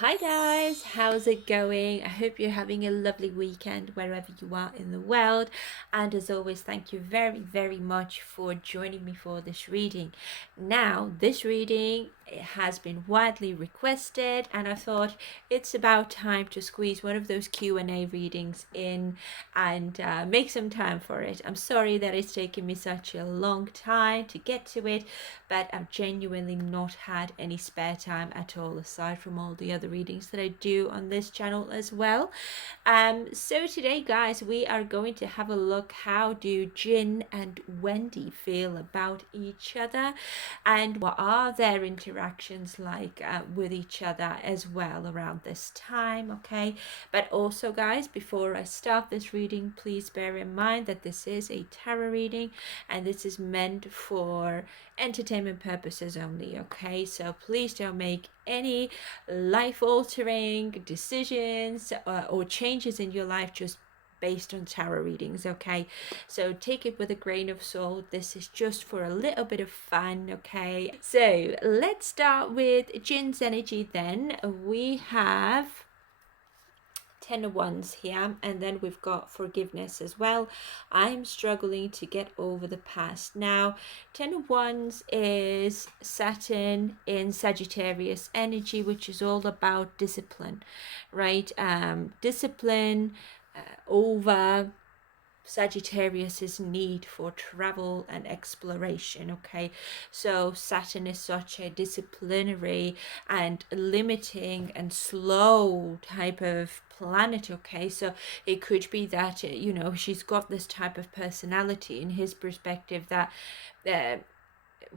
Hi guys, how's it going? I hope you're having a lovely weekend wherever you are in the world. And as always, thank you very much for joining me for this reading. Now, this reading has been widely requested, and I thought it's about time to squeeze one of those Q&A readings in and make some time for it. I'm sorry that it's taken me such a long time to get to it, but I've genuinely not had any spare time at all, aside from all the other readings that I do on this channel as well. So today, guys, we are going to have a look, how do Jin and Wendy feel about each other, and what are their interactions like with each other as well around this time. Okay, but also, guys, before I start this reading, please bear in mind that this is a tarot reading and this is meant for entertainment purposes only. Okay, so please don't make any life altering decisions or changes in your life just based on tarot readings. Okay, so take it with a grain of salt. This is just for a little bit of fun. Okay, so let's start with Jin's energy. Then we have 10 of Wands here, and then we've got forgiveness as well. I'm struggling to get over the past. Now, 10 of Wands is Saturn in Sagittarius energy, which is all about discipline, right? Discipline over Sagittarius's need for travel and exploration. Okay, so Saturn is such a disciplinary and limiting and slow type of planet. Okay, so it could be that she's got this type of personality in his perspective that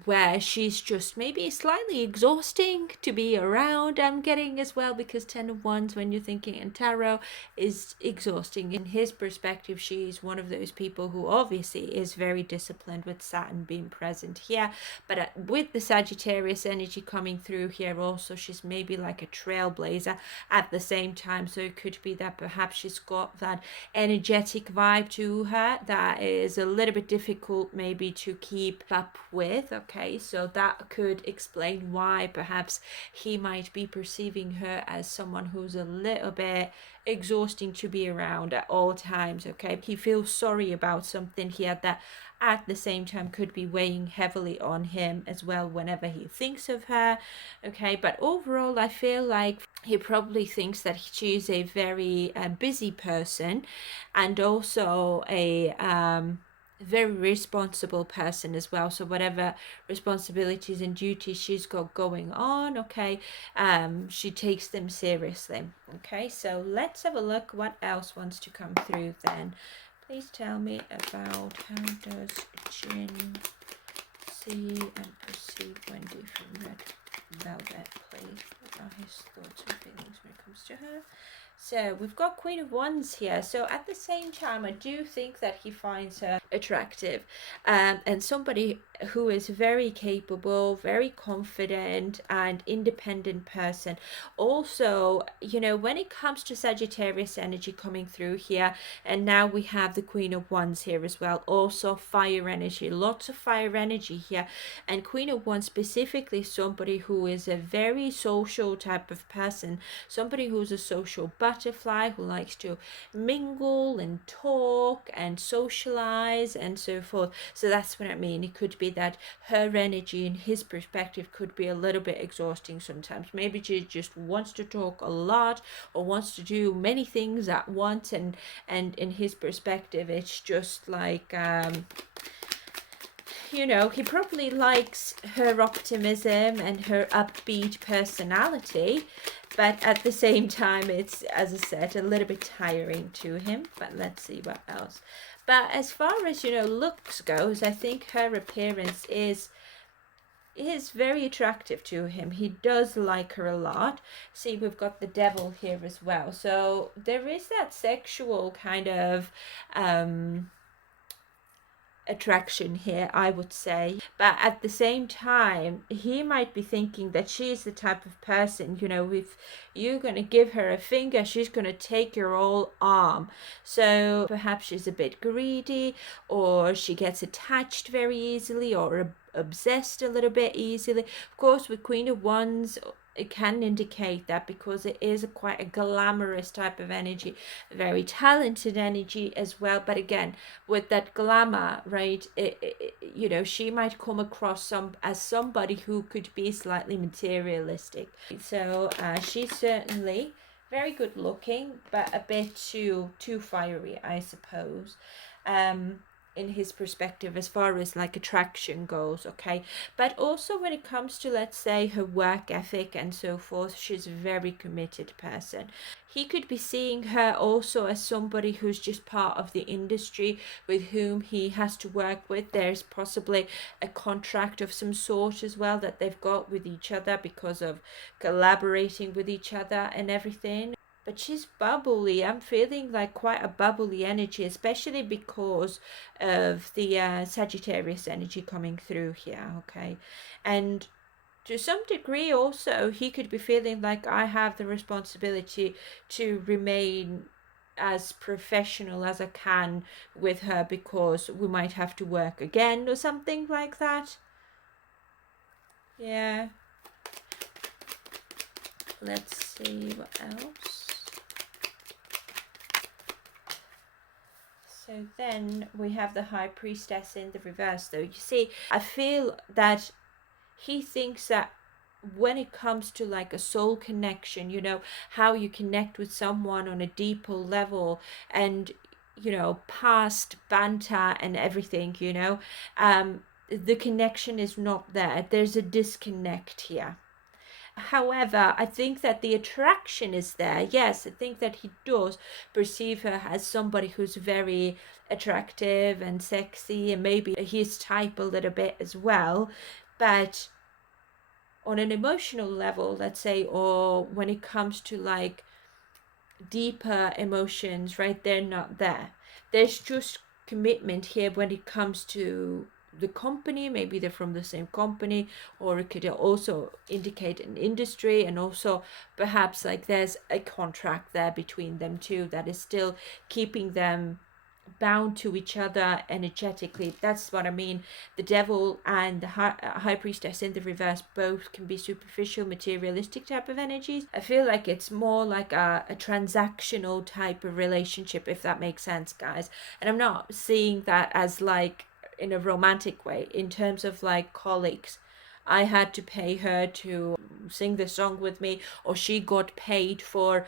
where she's just maybe slightly exhausting to be around. I'm getting as well, because 10 of Wands, when you're thinking in tarot, is exhausting. In his perspective, she's one of those people who obviously is very disciplined, with Saturn being present here, but with the Sagittarius energy coming through here also, she's maybe like a trailblazer at the same time. So it could be that perhaps she's got that energetic vibe to her that is a little bit difficult maybe to keep up with. Okay, so that could explain why perhaps he might be perceiving her as someone who's a little bit exhausting to be around at all times. Okay, he feels sorry about something here that at the same time could be weighing heavily on him as well whenever he thinks of her. Okay, but overall I feel like he probably thinks that she's a very busy person, and also a very responsible person as well. So whatever responsibilities and duties she's got going on, okay, she takes them seriously. Okay, so let's have a look what else wants to come through then. Please tell me about, how does Jin see and perceive Wendy from Red Velvet, please? What are his thoughts and feelings when it comes to her? So we've got Queen of Wands here. So at the same time, I do think that he finds her attractive, and somebody who is very capable, very confident and independent person. Also, when it comes to Sagittarius energy coming through here, and now we have the Queen of Wands here as well, also fire energy, lots of fire energy here. And Queen of Wands specifically, somebody who is a very social type of person, somebody who's a social butterfly, who likes to mingle and talk and socialize and so forth. So that's what I mean. It could be that her energy in his perspective could be a little bit exhausting sometimes. Maybe she just wants to talk a lot or wants to do many things at once, and in his perspective it's just like he probably likes her optimism and her upbeat personality, but at the same time it's, as I said, a little bit tiring to him. But let's see what else. But as far as looks goes, I think her appearance is very attractive to him. He does like her a lot. See, we've got the devil here as well, so there is that sexual kind of attraction here, I would say. But at the same time, he might be thinking that she's the type of person, if you're going to give her a finger, she's going to take your whole arm. So perhaps she's a bit greedy, or she gets attached very easily, or obsessed a little bit easily. Of course, with Queen of Wands, it can indicate that, because it is quite a glamorous type of energy, very talented energy as well. But again, with that glamour, right, you know, she might come across as somebody who could be slightly materialistic. So she's certainly very good looking, but a bit too fiery, I suppose. In his perspective, as far as like attraction goes, okay. But also when it comes to, let's say, her work ethic and so forth, she's a very committed person. He could be seeing her also as somebody who's just part of the industry with whom he has to work with. There's possibly a contract of some sort as well that they've got with each other because of collaborating with each other and everything. But she's bubbly. I'm feeling like quite a bubbly energy, especially because of the Sagittarius energy coming through here, okay. And to some degree also, he could be feeling like, I have the responsibility to remain as professional as I can with her, because we might have to work again or something like that. Yeah. Let's see what else. So then we have the High Priestess in the reverse, though. You see, I feel that he thinks that when it comes to like a soul connection, you know, how you connect with someone on a deeper level, and, you know, past banter and everything, you know, the connection is not there. There's a disconnect here. However, I think that the attraction is there. Yes, I think that he does perceive her as somebody who's very attractive and sexy, and maybe his type a little bit as well. But on an emotional level, let's say, or when it comes to like deeper emotions, right, they're not there. There's just commitment here when it comes to the company. Maybe they're from the same company, or it could also indicate an industry, and also perhaps like there's a contract there between them two that is still keeping them bound to each other energetically. That's what I mean. The devil and the high priestess in the reverse both can be superficial, materialistic type of energies. I feel like it's more like a transactional type of relationship, if that makes sense, guys. And I'm not seeing that as like in a romantic way. In terms of like colleagues, I had to pay her to sing the song with me, or she got paid for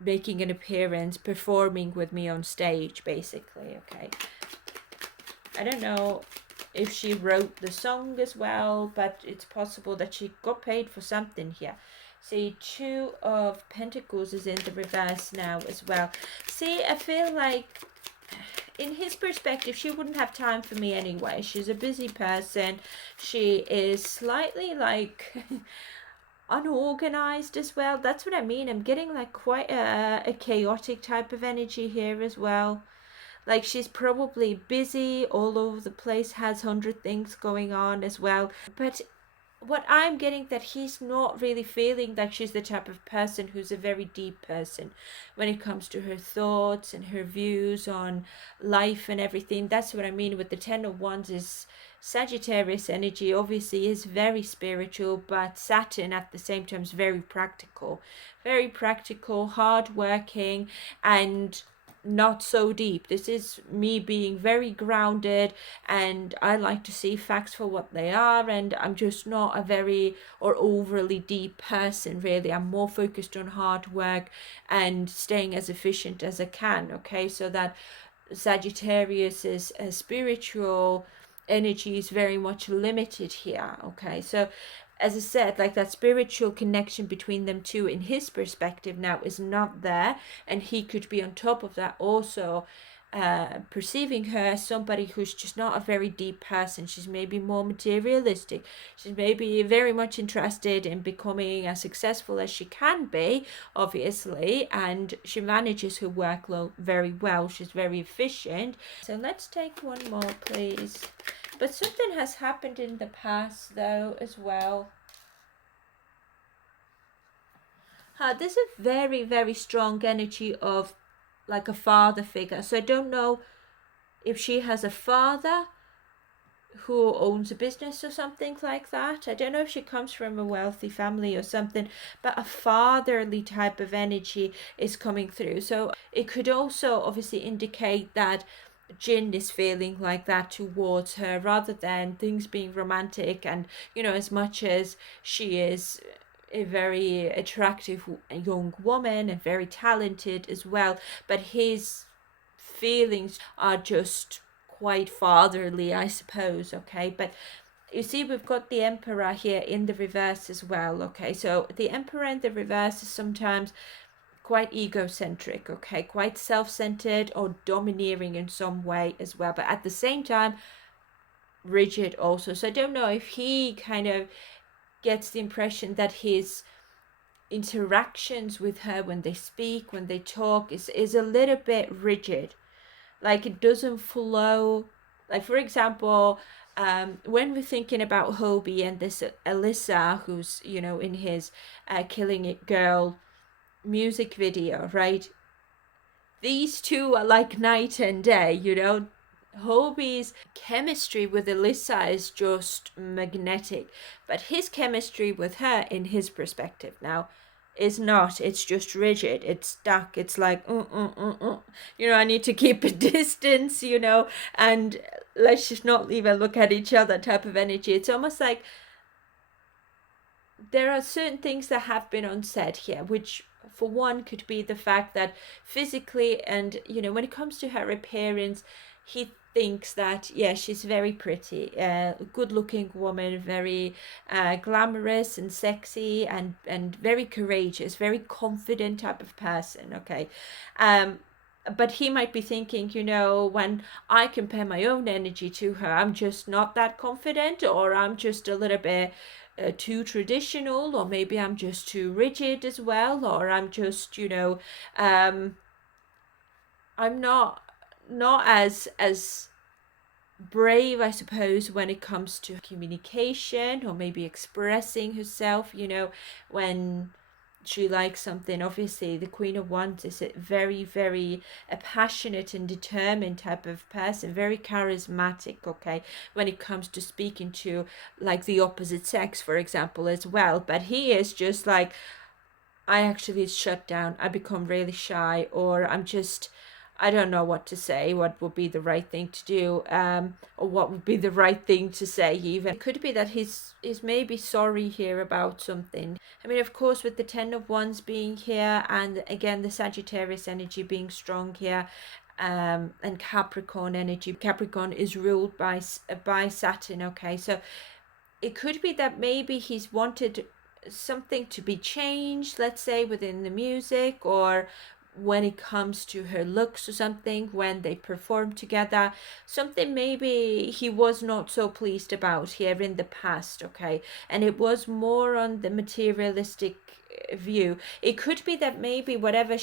making an appearance, performing with me on stage, basically, okay. I don't know if she wrote the song as well, but it's possible that she got paid for something here. See, Two of Pentacles is in the reverse now as well. See, I feel like in his perspective, she wouldn't have time for me anyway. She's a busy person. She is slightly like unorganized as well. That's what I mean. I'm getting like quite a chaotic type of energy here as well. Like she's probably busy all over the place, has 100 things going on as well. But what I'm getting, that he's not really feeling that she's the type of person who's a very deep person when it comes to her thoughts and her views on life and everything. That's what I mean with the Ten of Wands. Is Sagittarius energy obviously is very spiritual, but Saturn at the same time is very practical, hard working, and not so deep. This is me being very grounded, and I like to see facts for what they are, and I'm just not a very or overly deep person, really. I'm more focused on hard work and staying as efficient as I can, okay. So that Sagittarius is a spiritual energy is very much limited here, okay. So as I said, like that spiritual connection between them two in his perspective now is not there, and he could be on top of that also perceiving her as somebody who's just not a very deep person. She's maybe more materialistic. She's maybe very much interested in becoming as successful as she can be, obviously, and she manages her workload very well. She's very efficient. So let's take one more, please. But something has happened in the past, though, as well. This is a very, very strong energy of like a father figure. So I don't know if she has a father who owns a business or something like that. I don't know if she comes from a wealthy family or something, but a fatherly type of energy is coming through. So it could also obviously indicate that Jin is feeling like that towards her, rather than things being romantic. And as much as she is a very attractive young woman and very talented as well, but his feelings are just quite fatherly, I suppose. Okay, but you see, we've got the Emperor here in the reverse as well. Okay, so the Emperor in the reverse is sometimes quite egocentric, okay, quite self-centered or domineering in some way as well, but at the same time rigid also. So I don't know if he kind of gets the impression that his interactions with her, when they speak, when they talk, is a little bit rigid, like it doesn't flow. Like, for example, when we're thinking about Hobie and this Alyssa, who's in his Killing It Girl music video, right? These two are like night and day. Hobie's chemistry with Alyssa is just magnetic, but his chemistry with her, in his perspective now, is not. It's just rigid. It's stuck. It's like, I need to keep a distance, and let's just not even look at each other type of energy. It's almost like there are certain things that have been unsaid here, which for one could be the fact that physically, and when it comes to her appearance, he thinks that, yeah, she's very pretty, good looking woman, very glamorous and sexy, and very courageous, very confident type of person. Okay, but he might be thinking, when I compare my own energy to her, I'm just not that confident, or I'm just a little bit too traditional, or maybe I'm just too rigid as well, or I'm just I'm not as brave, I suppose, when it comes to communication or maybe expressing herself. When she likes something, obviously the Queen of Wands is a very, very a passionate and determined type of person, very charismatic, okay, when it comes to speaking to like the opposite sex, for example, as well. But he is just like, I actually shut down, I become really shy, or I don't know what to say, what would be the right thing to do, or what would be the right thing to say even. It could be that he's maybe sorry here about something. I mean, of course, with the Ten of Wands being here, and again, the Sagittarius energy being strong here, and Capricorn energy. Capricorn is ruled by Saturn, okay? So it could be that maybe he's wanted something to be changed, let's say, within the music, or when it comes to her looks or something, when they perform together, something maybe he was not so pleased about here in the past, okay? And it was more on the materialistic view. It could be that maybe whatever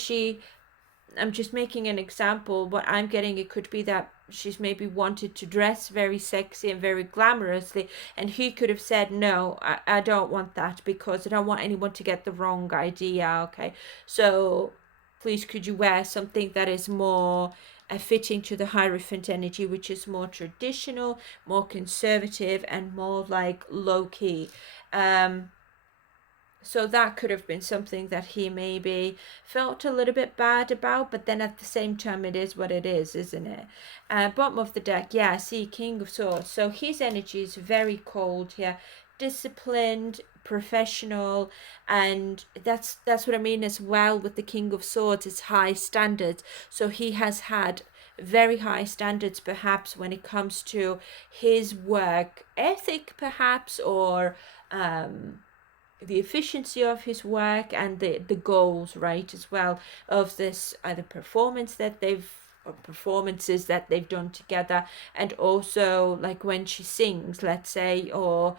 I'm just making an example, what I'm getting, it could be that she's maybe wanted to dress very sexy and very glamorously, and he could have said, no, I don't want that, because I don't want anyone to get the wrong idea, okay? So please, could you wear something that is more fitting to the Hierophant energy, which is more traditional, more conservative, and more like low-key. So that could have been something that he maybe felt a little bit bad about, but then at the same time, it is what it is, isn't it? Bottom of the deck, yeah, see, King of Swords. So his energy is very cold here, disciplined, professional, and that's what I mean as well with the King of Swords. It's high standards. So he has had very high standards, perhaps, when it comes to his work ethic, perhaps, or the efficiency of his work, and the goals, right, as well, of this either performances that they've done together, and also like when she sings, let's say, or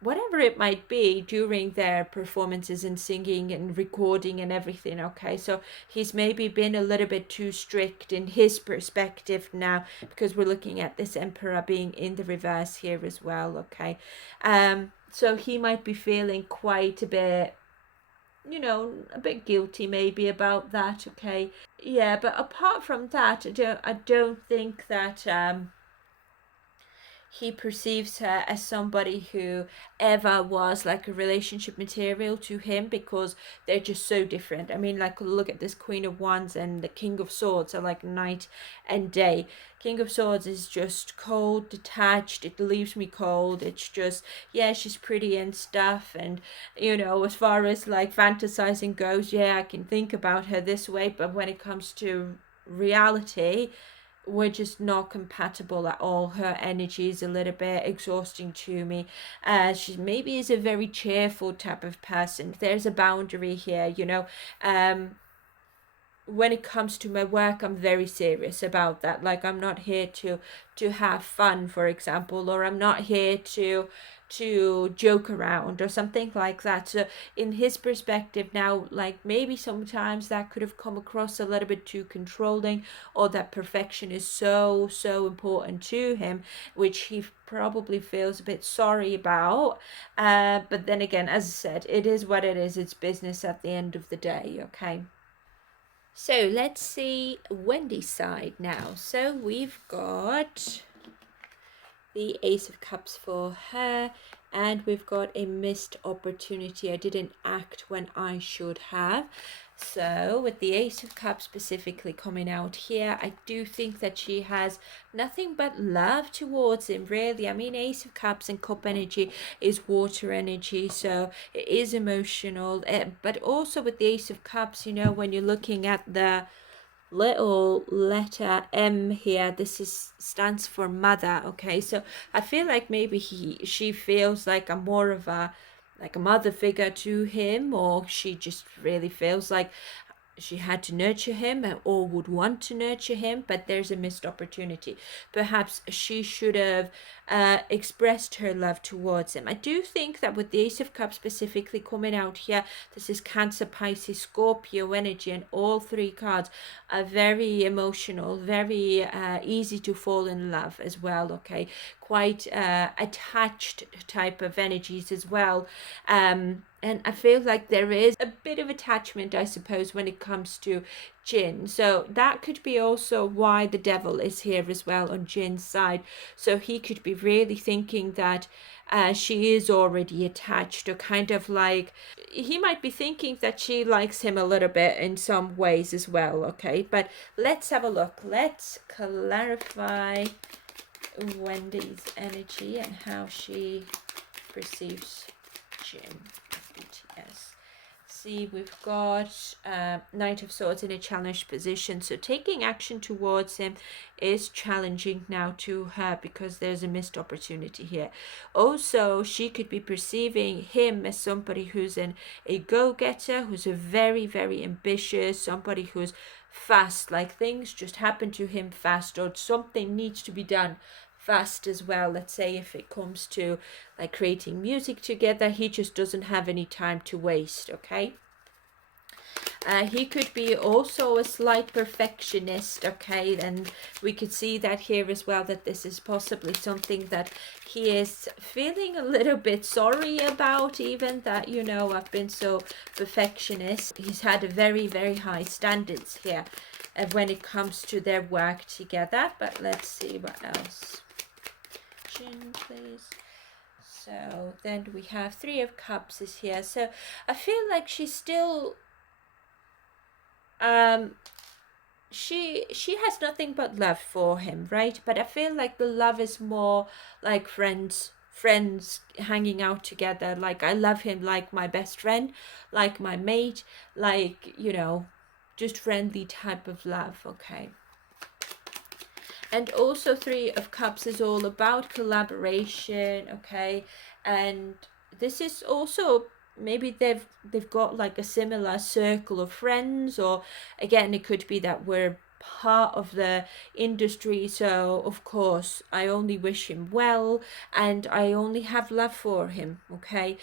whatever it might be during their performances and singing and recording and everything. Okay, so he's maybe been a little bit too strict in his perspective now, because we're looking at this Emperor being in the reverse here as well. Okay, so he might be feeling quite a bit, a bit guilty maybe about that. Okay, yeah, but apart from that, I don't think that he perceives her as somebody who ever was like a relationship material to him, because they're just so different. I mean, like, look at this Queen of Wands and the King of Swords are like night and day. King of Swords is just cold, detached. It leaves me cold. It's just, yeah, she's pretty and stuff. And, you know, as far as like fantasizing goes, yeah, I can think about her this way. But when it comes to reality, we're just not compatible at all. Her energy is a little bit exhausting to me. She maybe is a very cheerful type of person. There's a boundary here, you know. When it comes to my work, I'm very serious about that. Like, I'm not here to have fun, for example, or I'm not here to joke around or something like that. So in his perspective now, like, maybe sometimes that could have come across a little bit too controlling, or that perfection is so important to him, which he probably feels a bit sorry about. But then again, as I said, it is what it is. It's business at the end of the day. Okay. So let's see Wendy's side now. So we've got the Ace of Cups for her, and we've got a missed opportunity. I didn't act when I should have. So with the Ace of Cups specifically coming out here, I do think that she has nothing but love towards him, really. I mean, Ace of Cups and Cup energy is water energy, so it is emotional. But also with the Ace of Cups, you know, when you're looking at the little letter M here, this is stands for mother. Okay, so I feel like maybe she feels like a more of a mother figure to him, or she just really feels like she had to nurture him or would want to nurture him, but there's a missed opportunity. Perhaps she should have expressed her love towards him. I do think that with the Ace of Cups specifically coming out here, this is Cancer, Pisces, Scorpio energy, and all three cards are very emotional, very easy to fall in love as well. Okay, quite attached type of energies as well. And I feel like there is a bit of attachment, I suppose, when it comes to Jin. So that could be also why the devil is here as well on Jin's side. So he could be really thinking that she is already attached, or kind of like he might be thinking that she likes him a little bit in some ways as well. Okay, but let's have a look. Let's clarify Wendy's energy and how she perceives Jin. BTS. See, we've got Knight of Swords in a challenged position. So taking action towards him is challenging now to her, because there's a missed opportunity here. Also, she could be perceiving him as somebody who's a go-getter, who's a very ambitious, somebody who's fast, like things just happen to him fast, or something needs to be done fast as well. Let's say if it comes to like creating music together, he just doesn't have any time to waste. Okay. He could be also a slight perfectionist. Okay, and we could see that here as well, that this is possibly something that he is feeling a little bit sorry about, even that, you know, I've been so perfectionist. He's had a very high standards here when it comes to their work together. But let's see what else. Jin, please. So then we have Three of Cups is here. So I feel like she's still she has nothing but love for him, right? But I feel like the love is more like friends hanging out together. Like, I love him like my best friend, like my mate, like, you know, just friendly type of love. Okay. And also Three of Cups is all about collaboration. Okay, and this is also maybe they've got like a similar circle of friends, or again, it could be that we're part of the industry, so of course I only wish him well and I only have love for him. Okay.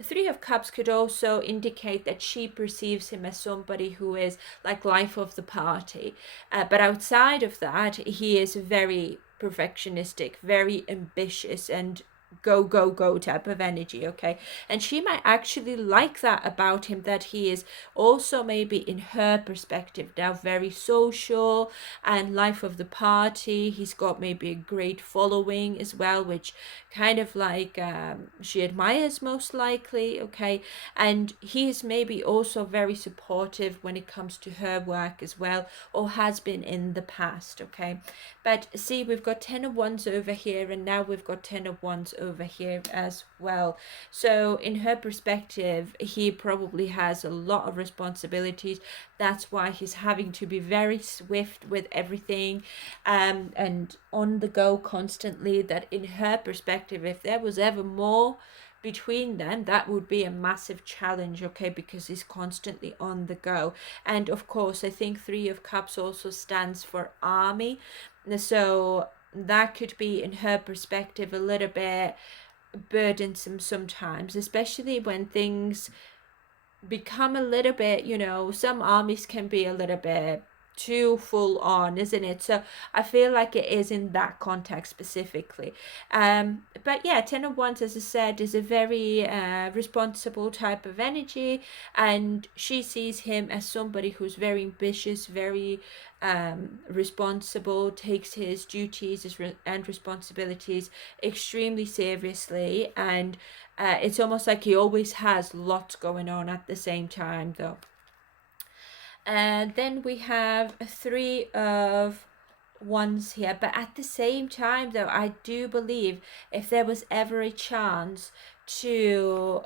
Three of Cups could also indicate that she perceives him as somebody who is like life of the party, but outside of that, he is very perfectionistic, very ambitious, and go go go type of energy, okay? And she might actually like that about him, that he is also, maybe in her perspective now, very social and life of the party. He's got maybe a great following as well, which kind of like she admires most likely, okay? And he's maybe also very supportive when it comes to her work as well, or has been in the past, okay? But see, we've got 10 of Wands over here, and now we've got 10 of Wands over here as well. So in her perspective, he probably has a lot of responsibilities. That's why he's having to be very swift with everything, and on the go constantly. That in her perspective, if there was ever more between them, that would be a massive challenge, okay? Because he's constantly on the go. And of course, I think Three of Cups also stands for army, so that could be, in her perspective, a little bit burdensome sometimes, especially when things become a little bit, some armies can be a little bit too full on, isn't it? So I feel like it is in that context specifically. But yeah, 10 of Wands, as I said, is a very responsible type of energy, and she sees him as somebody who's very ambitious, very responsible, takes his duties and responsibilities extremely seriously, and it's almost like he always has lots going on at the same time, though. And then we have Three of Wands here, but at the same time, though, I do believe if there was ever a chance to,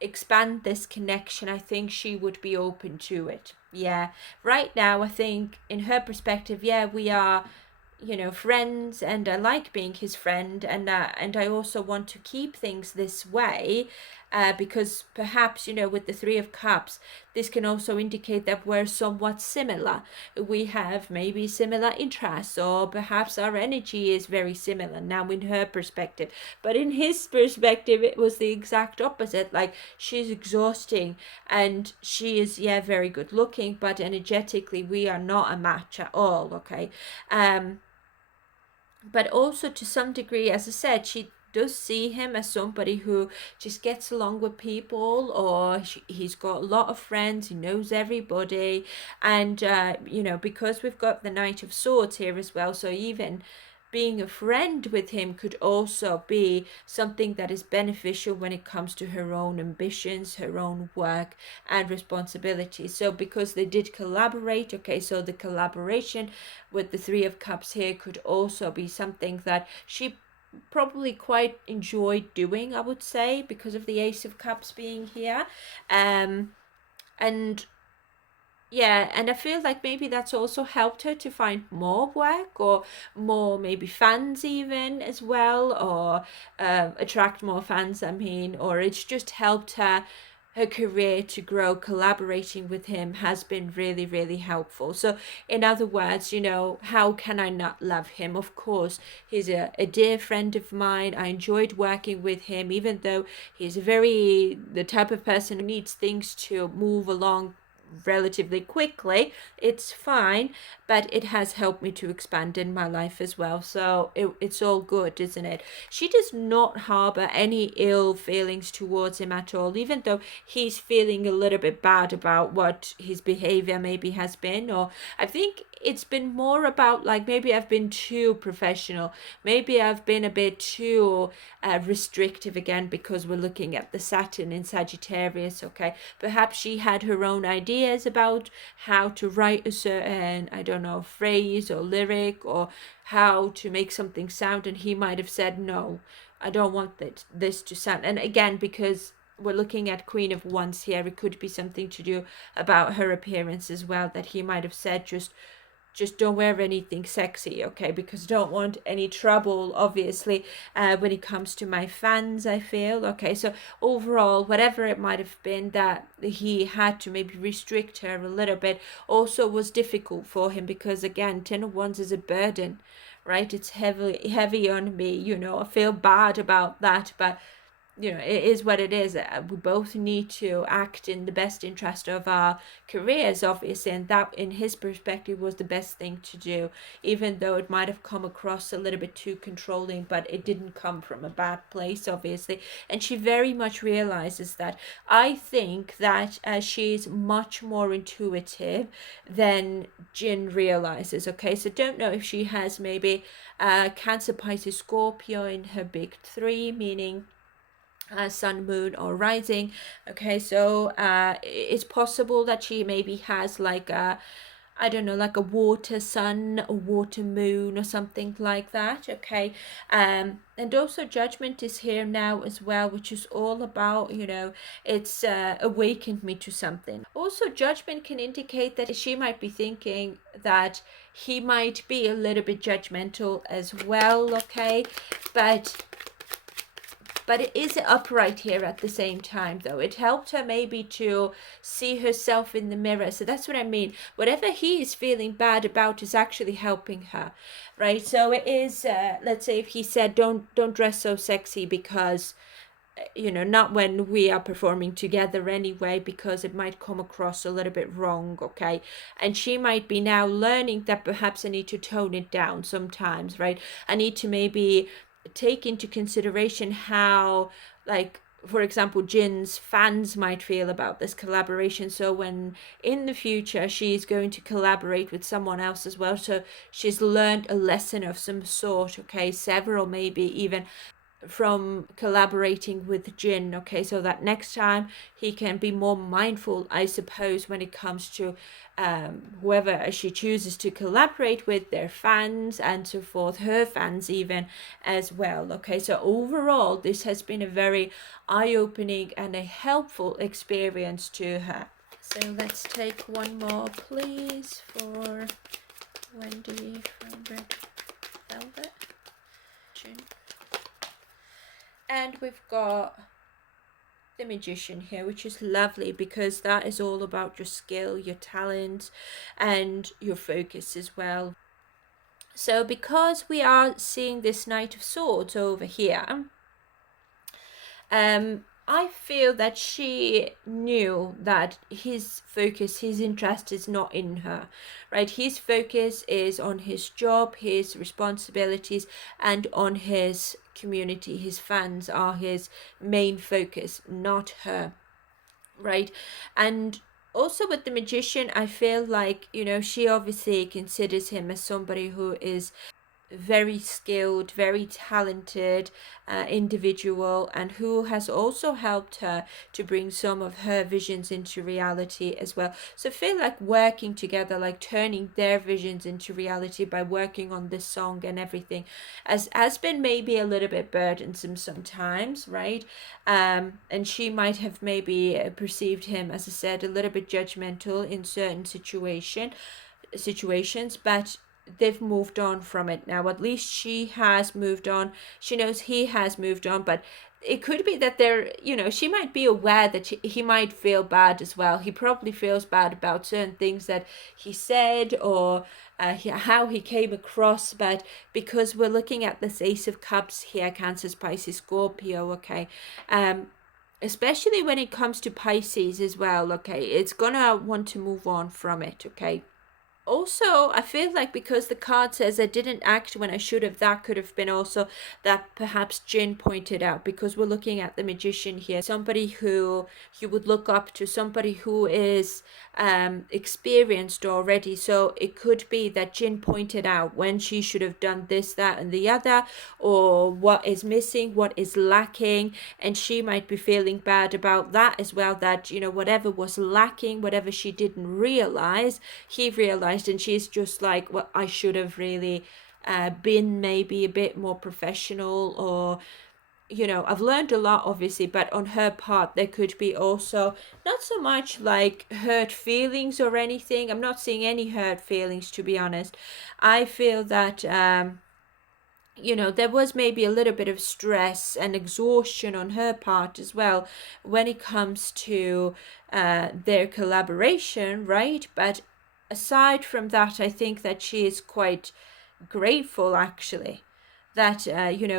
expand this connection, I think she would be open to it. Yeah, right now, I think in her perspective, yeah, we are, friends, and I like being his friend, and I also want to keep things this way, because perhaps, with the Three of Cups, this can also indicate that we're somewhat similar. We have maybe similar interests, or perhaps our energy is very similar now in her perspective. But in his perspective, it was the exact opposite. Like, she's exhausting, and she is, yeah, very good looking, but energetically we are not a match at all, okay? But also, to some degree, as I said, she does see him as somebody who just gets along with people, or he's got a lot of friends, he knows everybody, and because we've got the Knight of Swords here as well, so even being a friend with him could also be something that is beneficial when it comes to her own ambitions, her own work and responsibilities. So because they did collaborate, okay, so the collaboration with the Three of Cups here could also be something that she probably quite enjoyed doing, I would say, because of the Ace of Cups being here. And yeah, and I feel like maybe that's also helped her to find more work, or more maybe fans even as well, or attract more fans, I mean, or it's just helped her career to grow. Collaborating with him has been really, really helpful. So in other words, how can I not love him? Of course, he's a dear friend of mine. I enjoyed working with him, even though he's the type of person who needs things to move along relatively quickly. It's fine, but it has helped me to expand in my life as well, so it's all good, isn't it? She does not harbor any ill feelings towards him at all, even though he's feeling a little bit bad about what his behavior maybe has been. Or I think it's been more about, like, maybe I've been too professional, maybe I've been a bit too restrictive, again, because we're looking at the Saturn in Sagittarius, okay? Perhaps she had her own ideas about how to write a certain, I don't know, phrase or lyric, or how to make something sound, and he might have said, no, I don't want this to sound. And again, because we're looking at Queen of Wands here, it could be something to do about her appearance as well, that he might have said, just don't wear anything sexy, okay? Because I don't want any trouble, obviously, when it comes to my fans, I feel, okay? So overall, whatever it might have been that he had to maybe restrict her a little bit, also was difficult for him, because again, 10 of Wands is a burden, right? It's heavy on me, I feel bad about that, but it is what it is. We both need to act in the best interest of our careers, obviously, and that in his perspective was the best thing to do, even though it might have come across a little bit too controlling, but it didn't come from a bad place, obviously. And she very much realizes that. I think that she's much more intuitive than Jin realizes. Okay, so don't know if she has maybe Cancer, Pisces, Scorpio in her big three, meaning sun, moon, or rising. Okay, so it's possible that she maybe has like a, I don't know, like a water sun or water moon or something like that. Okay, and also judgment is here now as well, which is all about, it's awakened me to something. Also, judgment can indicate that she might be thinking that he might be a little bit judgmental as well. Okay, but it is upright here at the same time, though. It helped her maybe to see herself in the mirror. So that's what I mean. Whatever he is feeling bad about is actually helping her, right? So it is, let's say if he said, don't dress so sexy because, not when we are performing together anyway, because it might come across a little bit wrong, okay? And she might be now learning that perhaps I need to tone it down sometimes, right? I need to maybe take into consideration how, like, for example, Jin's fans might feel about this collaboration. So when in the future she's going to collaborate with someone else as well, so she's learned a lesson of some sort, okay, several maybe even, from collaborating with Jin, okay, so that next time he can be more mindful, I suppose, when it comes to whoever she chooses to collaborate with, their fans and so forth, her fans even as well. Okay, so overall this has been a very eye-opening and a helpful experience to her. So let's take one more, please, for Wendy from Red Velvet. Jin. And we've got the Magician here, which is lovely because that is all about your skill, your talent, and your focus as well. So because we are seeing this Knight of Swords over here, I feel that she knew that his focus, his interest is not in her, right? His focus is on his job, his responsibilities, and on his community. His fans are his main focus, not her, right? And also with the Magician, I feel like, she obviously considers him as somebody who is very skilled, very talented individual, and who has also helped her to bring some of her visions into reality as well. So I feel like working together, like turning their visions into reality by working on this song and everything, has been maybe a little bit burdensome sometimes, right? And she might have maybe perceived him, as I said, a little bit judgmental in certain situations, but they've moved on from it now. At least she has moved on. She knows he has moved on, but it could be that she might be aware that he might feel bad as well. He probably feels bad about certain things that he said, or how he came across, but because we're looking at this Ace of Cups here, Cancer, Pisces, Scorpio, okay, especially when it comes to Pisces as well, okay, it's gonna want to move on from it, okay. Also, I feel like because the card says I didn't act when I should have, that could have been also that perhaps Jin pointed out, because we're looking at the Magician here, somebody who you would look up to, somebody who is experienced already. So it could be that Jin pointed out when she should have done this, that, and the other, or what is missing, what is lacking, and she might be feeling bad about that as well, that whatever was lacking, whatever she didn't realize, he realized, and she's just like, well, I should have really been maybe a bit more professional, or I've learned a lot obviously, but on her part there could be also not so much like hurt feelings or anything. I'm not seeing any hurt feelings, to be honest. I feel that there was maybe a little bit of stress and exhaustion on her part as well when it comes to their collaboration, right? But aside from that, I think that she is quite grateful, actually. that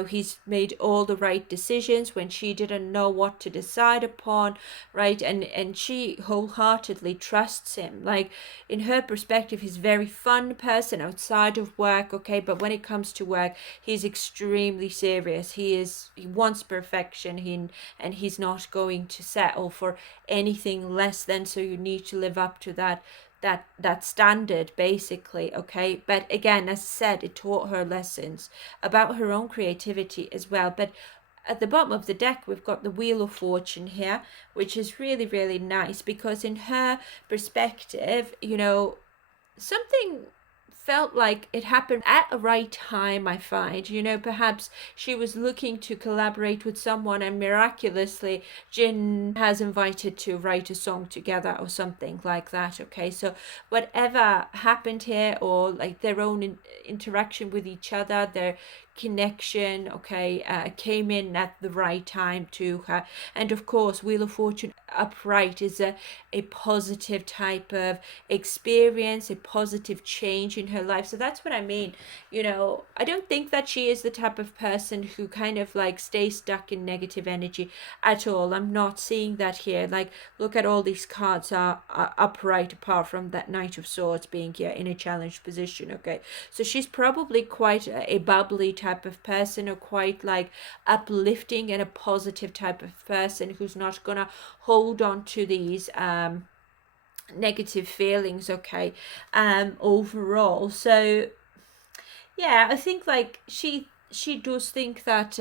he's made all the right decisions when she didn't know what to decide upon, right? And she wholeheartedly trusts him. Like, in her perspective, he's a very fun person outside of work, okay, but when it comes to work, he's extremely serious. He wants perfection. And he's not going to settle for anything less than, so you need to live up to that standard, basically, okay? But again, as I said, it taught her lessons about her own creativity as well. But at the bottom of the deck, we've got the Wheel of Fortune here, which is really, really nice, because in her perspective, something felt like it happened at a right time, I find. Perhaps she was looking to collaborate with someone, and miraculously Jin has invited to write a song together or something like that, okay? So whatever happened here, or like their own interaction with each other, their connection, okay, came in at the right time to her. And of course, Wheel of Fortune upright is a positive type of experience, a positive change in her life. So that's what I mean. I don't think that she is the type of person who kind of like stays stuck in negative energy at all. I'm not seeing that here. Like, look at all these cards are upright, apart from that Knight of Swords being here in a challenged position, okay? So she's probably quite a bubbly type of person, or quite like uplifting and a positive type of person, who's not gonna hold on to these negative feelings, okay, overall. So yeah, I think like she does think that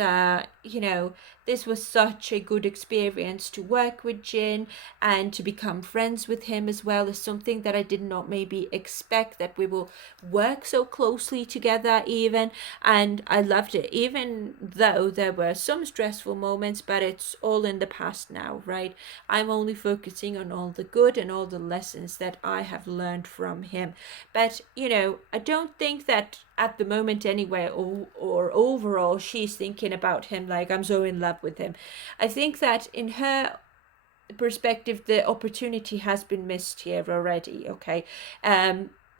this was such a good experience to work with Jin, and to become friends with him as well, is something that I did not maybe expect, that we will work so closely together even. And I loved it, even though there were some stressful moments, but it's all in the past now, right? I'm only focusing on all the good and all the lessons that I have learned from him. But I don't think that at the moment anyway, or overall, she's thinking about him like, I'm so in love with him. I think that in her perspective, the opportunity has been missed here already, okay?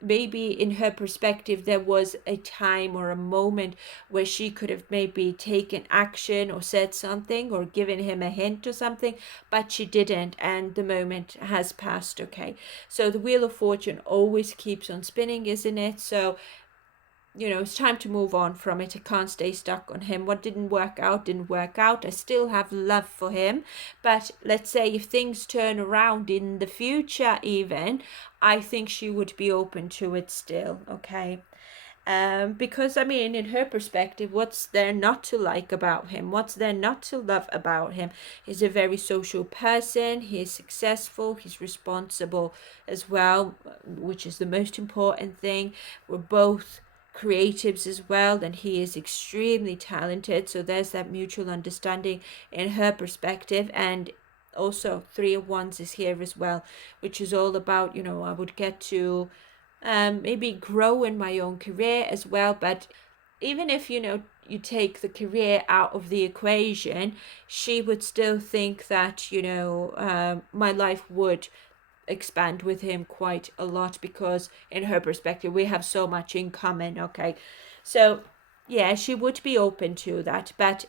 Maybe in her perspective, there was a time or a moment where she could have maybe taken action, or said something, or given him a hint or something, but she didn't, and the moment has passed, okay? So the Wheel of Fortune always keeps on spinning, isn't it? So it's time to move on from it. I can't stay stuck on him. What didn't work out, didn't work out. I still have love for him. But let's say if things turn around in the future even, I think she would be open to it still, okay? Because I mean, in her perspective, what's there not to like about him? What's there not to love about him? He's a very social person. He's successful. He's responsible as well, which is the most important thing. We're both creatives as well, and he is extremely talented. So there's that mutual understanding in her perspective. And also, Three of Wands is here as well, which is all about, I would get to maybe grow in my own career as well. But even if you take the career out of the equation, she would still think that my life would expand with him quite a lot, because in her perspective, we have so much in common, okay? So yeah, she would be open to that. But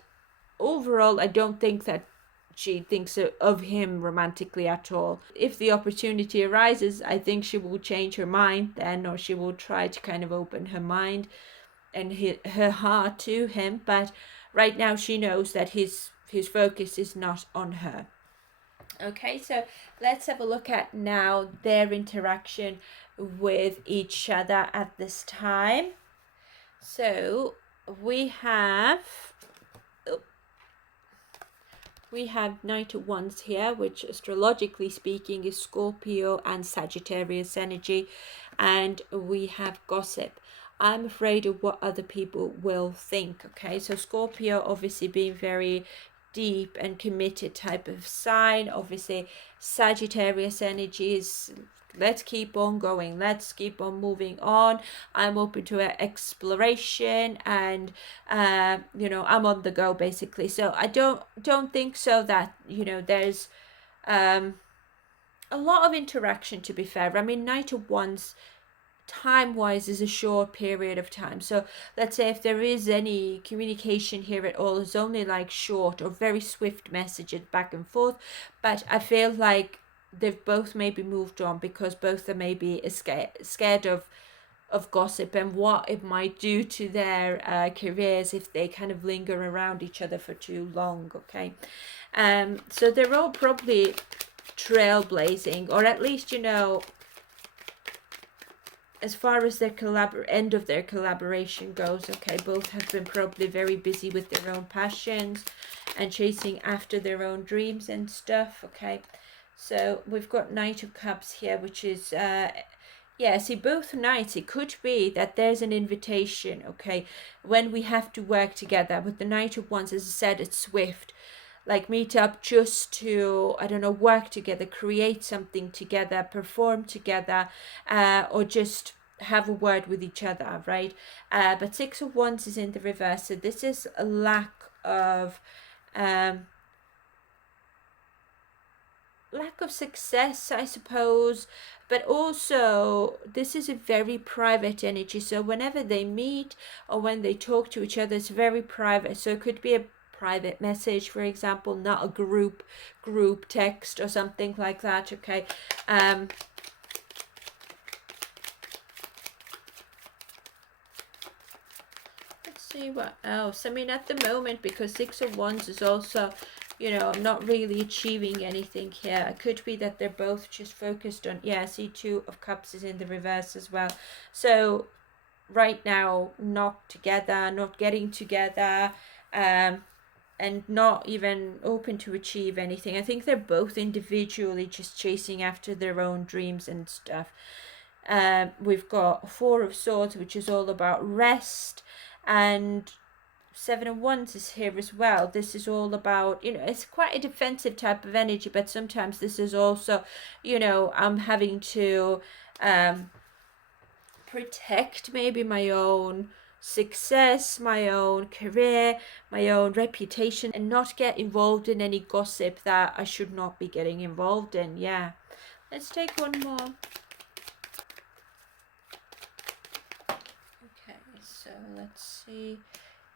overall, I don't think that she thinks of him romantically at all. If the opportunity arises, I think she will change her mind then, or she will try to kind of open her mind and her heart to him. But right now, she knows that his focus is not on her. Okay, so let's have a look at now their interaction with each other at this time. So we have Knight of Wands here, which astrologically speaking is Scorpio and Sagittarius energy, and we have Gossip. I'm afraid of what other people will think, okay? So Scorpio obviously being very deep and committed type of sign. Obviously Sagittarius energy is, let's keep on going, let's keep on moving on. I'm open to exploration, and I'm on the go basically. So I don't think so that there's a lot of interaction, to be fair. I mean, Knight of Wands time wise is a short period of time. So let's say if there is any communication here at all, it's only like short or very swift messages back and forth. But I feel like they've both maybe moved on because both are maybe scared of gossip and what it might do to their careers if they kind of linger around each other for too long. Okay, so they're all probably trailblazing, or at least, you know, as far as their end of their collaboration goes. Okay, both have been probably very busy with their own passions and chasing after their own dreams and stuff. Okay, so we've got Knight of Cups here, which is yeah, see, both nights it could be that there's an invitation, okay, when we have to work together. But the Knight of Wands, as I said, it's swift, like meet up just to, I don't know, work together, create something together, perform together, or just have a word with each other, right? But Six of Wands is in the reverse, so this is a lack of success, I suppose, but also this is a very private energy. So whenever they meet or when they talk to each other, it's very private. So it could be a private message, for example, not a group text or something like that. Okay, let's see what else. I mean, at the moment, because Six of Wands is also, you know, not really achieving anything here. It could be that they're both just focused on, yeah, see, Two of Cups is in the reverse as well. So right now, not together, not getting together, and not even open to achieve anything. I think they're both individually just chasing after their own dreams and stuff. We've got Four of Swords, which is all about rest, and Seven of Wands is here as well. This is all about, you know, it's quite a defensive type of energy, but sometimes this is also, you know, I'm having to protect maybe my own success, my own career, my own reputation, and not get involved in any gossip that I should not be getting involved in. Yeah. Let's take one more. Okay, so let's see.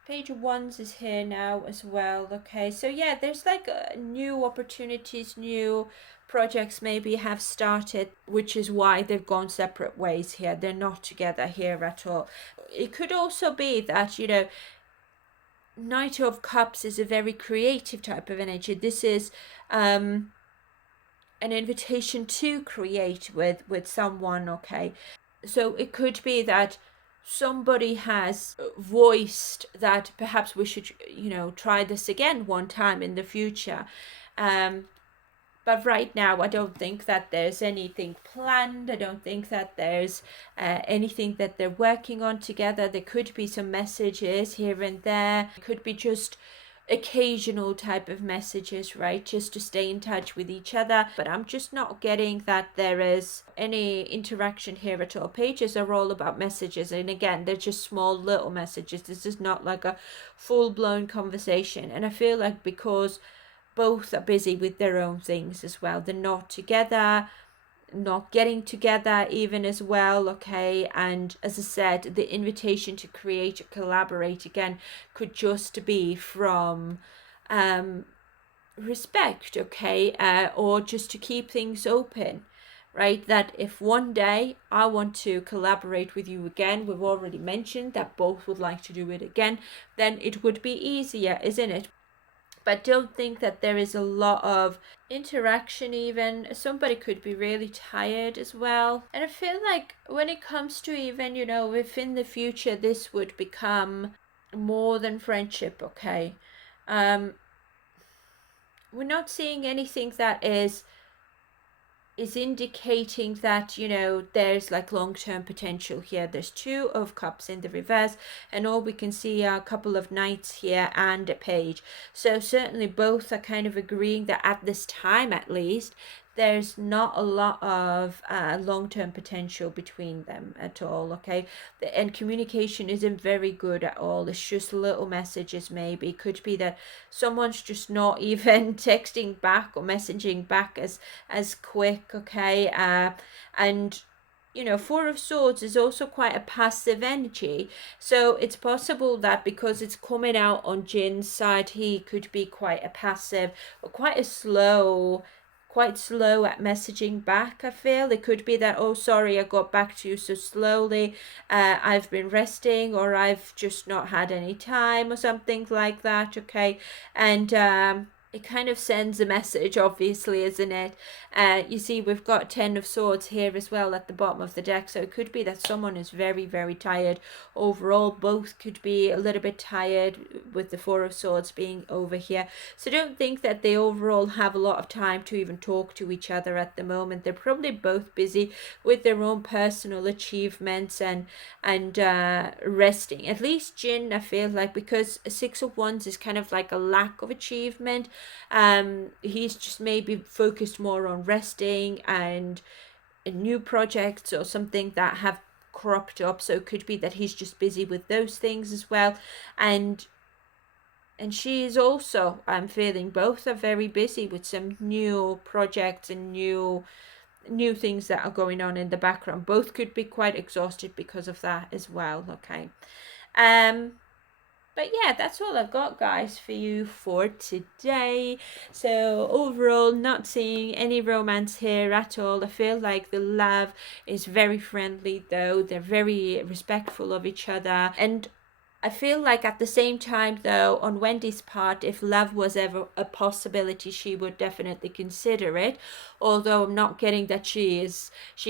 Page of Wands is here now as well. Okay, so yeah, there's like new opportunities, new projects maybe have started, which is why they've gone separate ways here. They're not together here at all. It could also be that, you know, Knight of Cups is a very creative type of energy. This is an invitation to create with someone. Okay, so it could be that somebody has voiced that perhaps we should, you know, try this again one time in the future. But right now, I don't think that there's anything planned. I don't think that there's anything that they're working on together. There could be some messages here and there. It could be just occasional type of messages, right, just to stay in touch with each other. But I'm just not getting that there is any interaction here at all. Pages are all about messages, and again, they're just small little messages. This is not like a full-blown conversation, and I feel like because both are busy with their own things as well, they're not together, not getting together even as well. Okay, and as I said, the invitation to create or collaborate again could just be from respect, okay, or just to keep things open, right? That if one day I want to collaborate with you again, we've already mentioned that both would like to do it again, then it would be easier, isn't it? But don't think that there is a lot of interaction. Even somebody could be really tired as well, and I feel like when it comes to, even, you know, if in the future this would become more than friendship, okay, we're not seeing anything that is indicating that, you know, there's like long-term potential here. There's Two of Cups in the reverse, and all we can see are a couple of knights here and a page. So certainly both are kind of agreeing that at this time, at least, there's not a lot of long-term potential between them at all. Okay, and communication isn't very good at all. It's just little messages. Maybe it could be that someone's just not even texting back or messaging back as quick. Okay, and Four of Swords is also quite a passive energy. So it's possible that because it's coming out on Jin's side, he could be quite a passive or quite slow at messaging back. I feel it could be that, oh, sorry, I got back to you so slowly. I've been resting, or I've just not had any time, or something like that. Okay. And it kind of sends a message, obviously, isn't it? You see, we've got 10 of Swords here as well at the bottom of the deck. So it could be that someone is very, very tired. Overall, both could be a little bit tired, with the Four of Swords being over here. So don't think that they overall have a lot of time to even talk to each other at the moment. They're probably both busy with their own personal achievements and resting. At least Jin, I feel like, because a Six of Wands is kind of like a lack of achievement, he's just maybe focused more on resting and new projects or something that have cropped up. So it could be that he's just busy with those things as well. And she is also, I'm feeling, both are very busy with some new projects and new things that are going on in the background. Both could be quite exhausted because of that as well. Okay. But yeah, that's all I've got, guys, for you for today. So overall, not seeing any romance here at all. I feel like the love is very friendly, though. They're very respectful of each other. And I feel like at the same time, though, on Wendy's part, if love was ever a possibility, she would definitely consider it. Although I'm not getting that she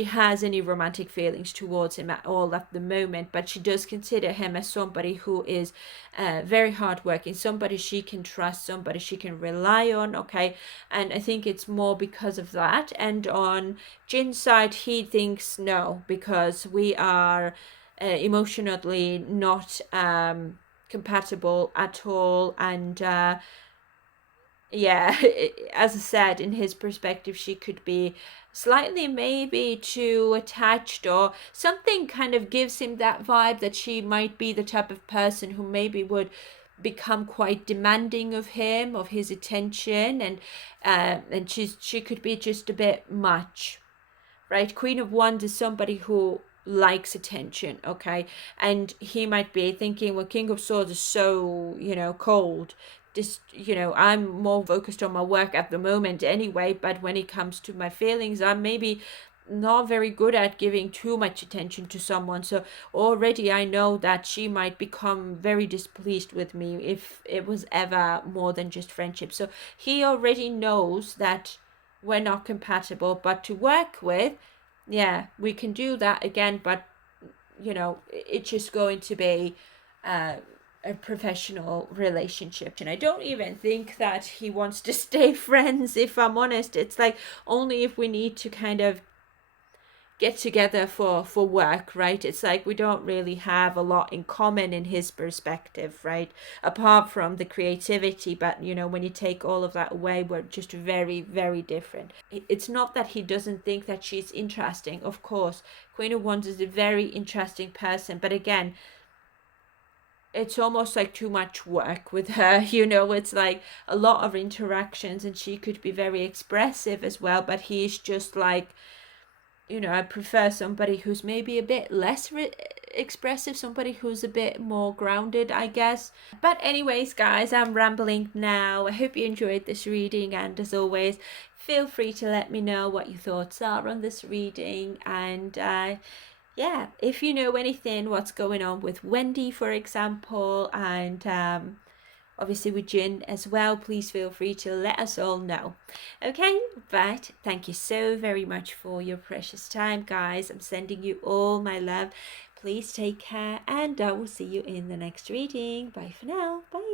has any romantic feelings towards him at all at the moment, but she does consider him as somebody who is very hardworking, somebody she can trust, somebody she can rely on. Okay, and I think it's more because of that. And on Jin's side, he thinks no, because we are emotionally not compatible at all. And yeah, as I said, in his perspective, she could be slightly maybe too attached, or something kind of gives him that vibe that she might be the type of person who maybe would become quite demanding of him, of his attention. And she could be just a bit much, right? Queen of Wands is somebody who likes attention. Okay, and he might be thinking, well, King of Swords is so, cold. Just, I'm more focused on my work at the moment anyway, but when it comes to my feelings, I'm maybe not very good at giving too much attention to someone. So already I know that she might become very displeased with me if it was ever more than just friendship. So he already knows that we're not compatible, but to work with, yeah, we can do that again. But it's just going to be a professional relationship. And I don't even think that he wants to stay friends, if I'm honest. It's like only if we need to kind of get together for work, right? It's like we don't really have a lot in common in his perspective, right? Apart from the creativity. But when you take all of that away, we're just very, very different. It's not that he doesn't think that she's interesting. Of course, Queen of Wands is a very interesting person, but again, it's almost like too much work with her. It's like a lot of interactions, and she could be very expressive as well, but he's just like, I prefer somebody who's maybe a bit less expressive, somebody who's a bit more grounded, I guess. But anyways, guys, I'm rambling now. I hope you enjoyed this reading, and as always, feel free to let me know what your thoughts are on this reading. And yeah, if you know anything, what's going on with Wendy, for example, and obviously with Jin as well, please feel free to let us all know. Okay, but thank you so very much for your precious time, guys. I'm sending you all my love. Please take care, and I will see you in the next reading. Bye for now. Bye.